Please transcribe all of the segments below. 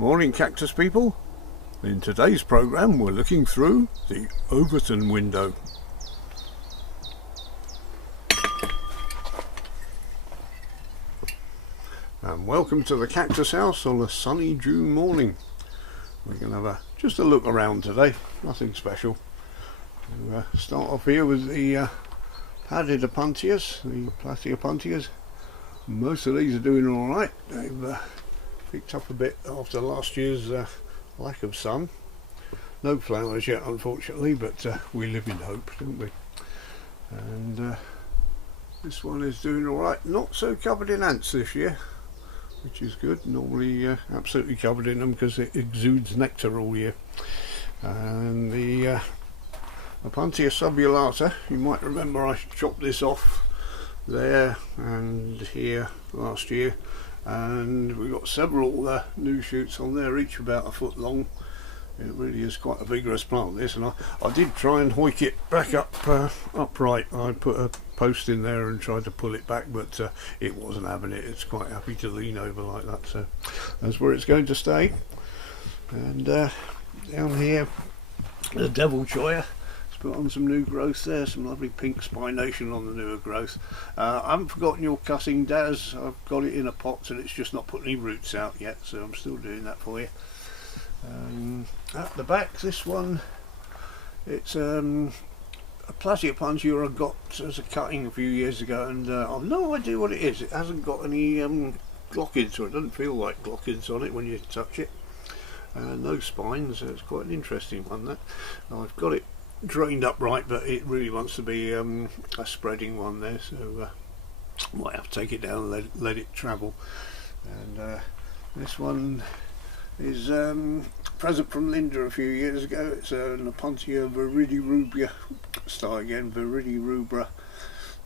Morning Cactus people. In today's program we're looking through the Overton window. And welcome to the Cactus house on a sunny June morning. We're going to have just a look around today, nothing special. We'll start off here with the padded opuntias, the Platyopuntias. Most of these are doing alright. They've picked up a bit after last year's lack of sun. No flowers yet unfortunately, but we live in hope, don't we? And this one is doing alright, not so covered in ants this year, which is good. Normally absolutely covered in them because it exudes nectar all year. And the Opuntia subulata, you might remember I chopped this off there and here last year, and we've got several new shoots on there, each about a foot long. It really is quite a vigorous plant, this, and I did try and hoik it back up upright. I put a post in there and tried to pull it back, but it wasn't having it. It's quite happy to lean over like that, so that's where it's going to stay. And down here, the Devil Choya. Put on some new growth there, some lovely pink spination on the newer growth. I haven't forgotten your cussing, Daz. I've got it in a pot and it's just not put any roots out yet, so I'm still doing that for you. At the back, this one, it's a Platyopuntia I got as a cutting a few years ago, and I've no idea what it is. It hasn't got any glochids, or it doesn't feel like glochids on it when you touch it. No spines, so it's quite an interesting one, that. I've got it drained up right, but it really wants to be a spreading one there, so might have to take it down and let it travel. And this one is present from Linda a few years ago. It's an Opuntia viridierubra, start again, viridierubra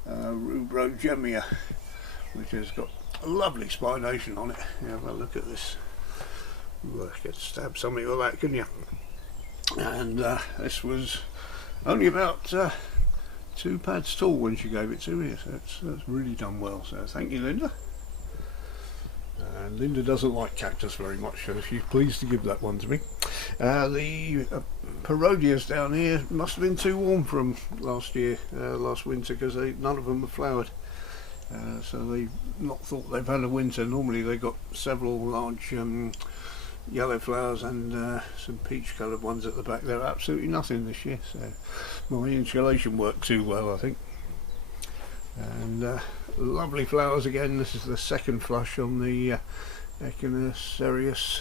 rubrogemia, which has got a lovely spination on it. Have a look at this. Ooh, I could stab something with that, couldn't you? And this was only about 2 pads tall when she gave it to me, so it's really done well, so thank you, Linda. And Linda doesn't like cactus very much, so she's pleased to give that one to me. The parodias down here must have been too warm for them last winter, because none of them have flowered. So they've not thought they've had a winter. Normally they got several large yellow flowers and some peach coloured ones at the back. They're absolutely nothing this year, so my insulation worked too well, I think. And lovely flowers again. This is the second flush on the Echinocerius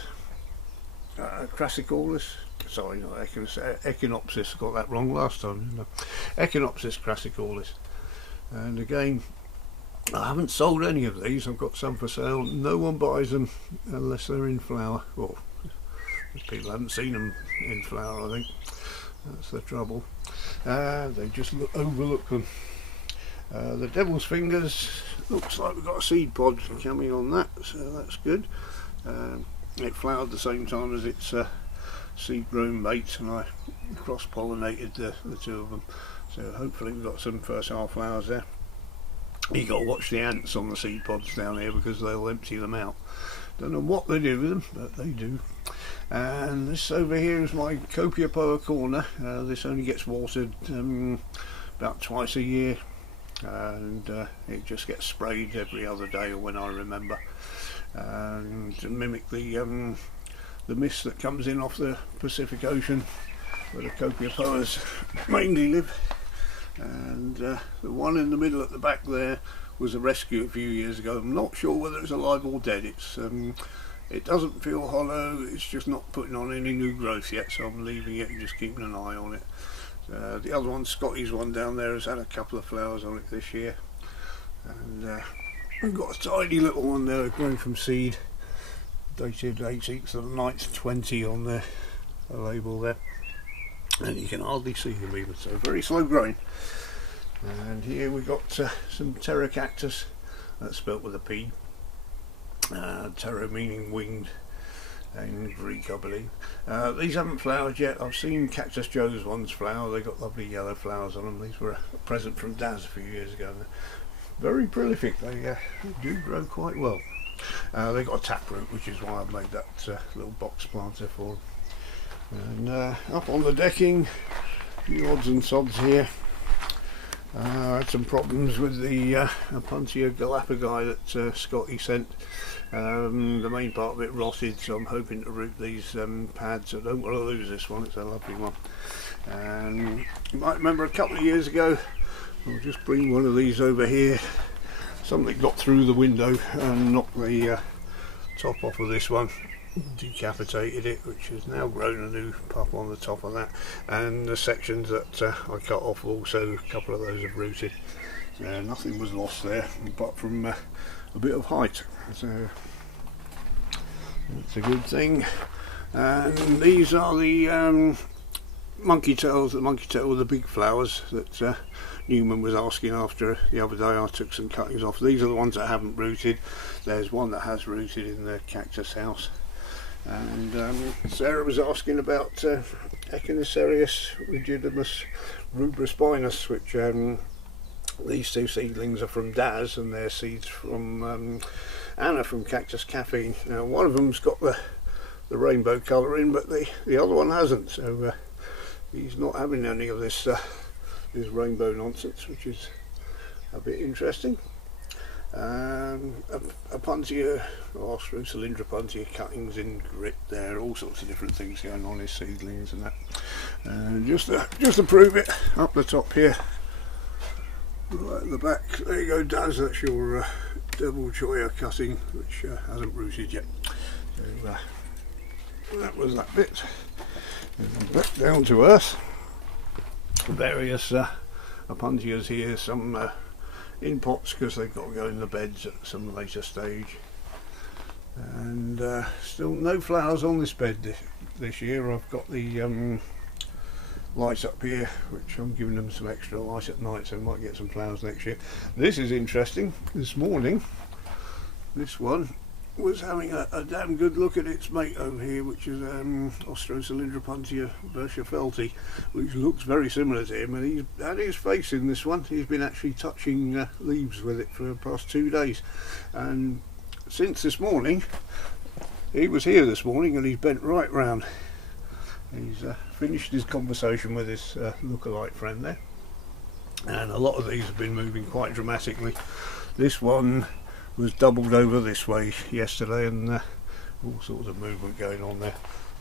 crassicalis. Sorry, not Echinopsis, got that wrong last time, didn't I? Echinopsis crassicalis. And again, I haven't sold any of these. I've got some for sale. No one buys them unless they're in flower. Well, people haven't seen them in flower, I think. That's the trouble. They just overlook them. The Devil's Fingers, looks like we've got a seed pod coming on that, so that's good. It flowered the same time as its seed grown mates, and I cross-pollinated the two of them. So hopefully we've got some first half flowers there. You got to watch the ants on the seed pods down here because they'll empty them out. Don't know what they do with them, but they do. And this over here is my Copiapoa corner. This only gets watered about twice a year, and it just gets sprayed every other day or when I remember. And to mimic the mist that comes in off the Pacific Ocean, where the Copiapoas mainly live. And the one in the middle at the back there was a rescue a few years ago. I'm not sure whether it's alive or dead. It doesn't feel hollow, it's just not putting on any new growth yet, so I'm leaving it and just keeping an eye on it. The other one, Scotty's one down there, has had a couple of flowers on it this year. And we've got a tiny little one there growing from seed, dated 18th of the 9th 20 on the label there. And you can hardly see them even, so very slow growing. And here we've got some Terra Cactus, that's spelt with a P. Terra meaning winged in Greek, I believe. These haven't flowered yet. I've seen Cactus Joe's ones flower. They got lovely yellow flowers on them. These were a present from Daz a few years ago. Very prolific. They do grow quite well. They've got a taproot, which is why I've made that little box planter for them. And up on the decking, the odds and sods here. I had some problems with the Opuntia galapagos that Scotty sent. The main part of it rotted, so I'm hoping to root these pads. I don't want to lose this one, it's a lovely one. And you might remember a couple of years ago, I'll just bring one of these over here. Something got through the window and knocked the top off of this one, decapitated it, which has now grown a new pup on the top of that. And the sections that I cut off also, a couple of those have rooted. Nothing was lost there apart from a bit of height, so that's a good thing. And these are the monkey tails, with the big flowers that Newman was asking after the other day. I took some cuttings off. These are the ones that haven't rooted. There's one that has rooted in the cactus house. And Sarah was asking about Echinocerius rigidimus rubrispinus, which these two seedlings are from Daz, and they're seeds from Anna from Cactus Caffeine. Now one of them's got the rainbow colour in, but the other one hasn't, so he's not having any of this this rainbow nonsense, which is a bit interesting. Opuntia, Cylindropuntia cuttings in grit there, all sorts of different things going on, his seedlings and that. And just to prove it, up the top here, right at the back, there you go, Daz, that's your Devil Choya cutting, which hasn't rooted yet. So that was that bit. And back down to earth. Various Opuntias here, some in pots because they've got to go in the beds at some later stage. And still no flowers on this bed this year. I've got the lights up here, which I'm giving them some extra light at night, so I might get some flowers next year. This is interesting. This morning, this one was having a damn good look at its mate over here, which is Cylindropuntia burschelfelti, which looks very similar to him, and he's had his face in this one. He's been actually touching leaves with it for the past 2 days, and since this morning, he was here this morning and he's bent right round. He's finished his conversation with his look-alike friend there, and a lot of these have been moving quite dramatically. This one was doubled over this way yesterday, and all sorts of movement going on there.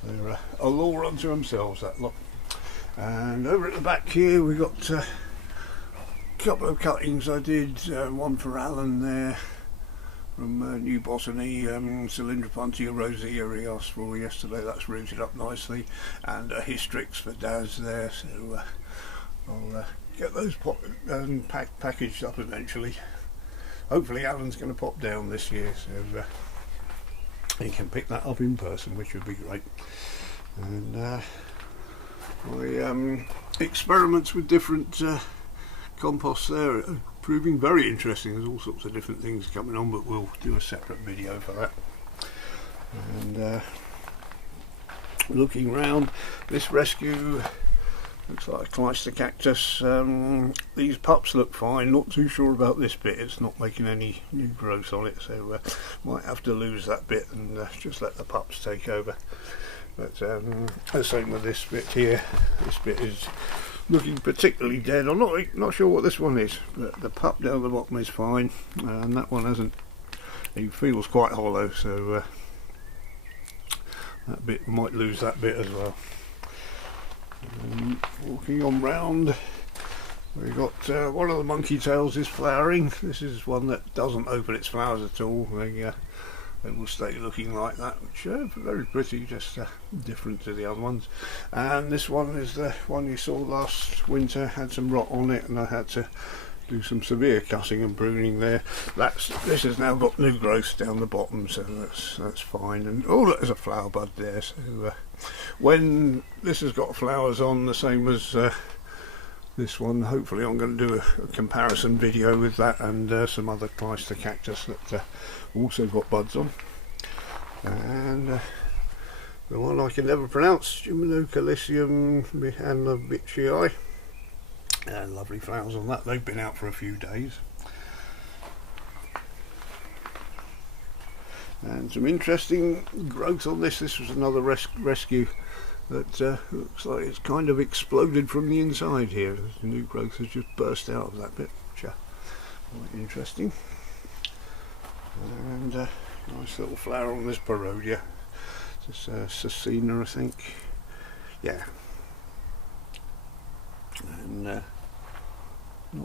They're a law unto themselves, that lot. And over at the back here we got a couple of cuttings I did, one for Alan there from New Botany, Cylindropuntia rosea he asked for yesterday, that's rooted up nicely, and Hystrix for Daz there, so I'll get those packaged up eventually. Hopefully Alan's going to pop down this year, so he can pick that up in person, which would be great. And my experiments with different composts there are proving very interesting. There's all sorts of different things coming on, but we'll do a separate video for that. And looking round, this rescue looks like a Cactus Cactus. These pups look fine, not too sure about this bit, it's not making any new growth on it, so might have to lose that bit and just let the pups take over. But the same with this bit here. This bit is looking particularly dead. I'm not sure what this one is, but the pup down the bottom is fine, and that one hasn't. He feels quite hollow, so that bit might lose that bit as well. Walking on round, we've got one of the monkey tails is flowering. This is one that doesn't open its flowers at all. They will stay looking like that, which are very pretty, just different to the other ones. And this one is the one you saw last winter, had some rot on it, and I had to do some severe cutting and pruning there. This has now got new growth down the bottom, so that's fine. And oh, look, there's a flower bud there. So when this has got flowers on, the same as this one, hopefully I'm going to do a comparison video with that and some other Cactus Cactus that also got buds on. And the one I can never pronounce, Gymnocalicium mihanovicii. Lovely flowers on that. They've been out for a few days. and some interesting growth on this. This was another rescue that looks like it's kind of exploded from the inside here. The new growth has just burst out of that bit, which quite interesting. And nice little flower on this Parodia. This Cecina, I think. Yeah. And not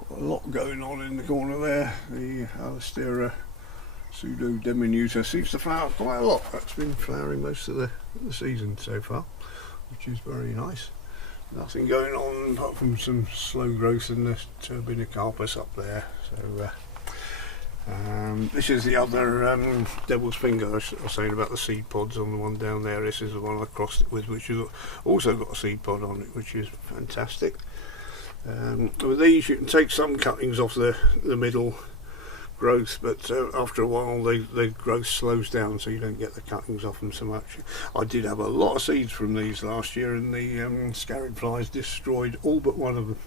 a lot going on in the corner there. The Alistera pseudo diminuta seems to flower quite a lot. That's been flowering most of the season so far, which is very nice. Nothing going on apart from some slow growth in the Turbinicarpus up there. So this is the other Devil's Finger I was saying about the seed pods on the one down there. This is the one I crossed it with, which has also got a seed pod on it, which is fantastic. With these you can take some cuttings off the middle growth, but after a while the growth slows down, so you don't get the cuttings off them so much. I did have a lot of seeds from these last year, and the scarab flies destroyed all but one of them.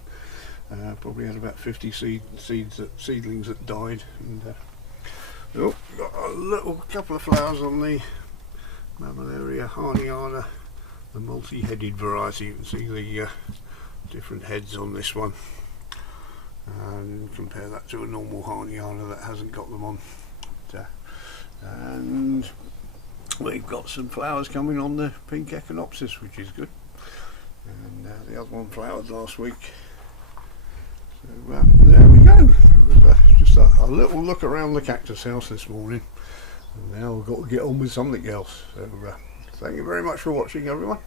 Probably had about 50 seedlings that died. And oh, got a little couple of flowers on the Mammillaria harniana, the multi-headed variety. You can see the different heads on this one, and compare that to a normal harniana that hasn't got them on. And we've got some flowers coming on the pink echinopsis, which is good. And the other one flowered last week. So there we go. It was just a little look around the cactus house this morning, and now we've got to get on with something else. So thank you very much for watching, everyone.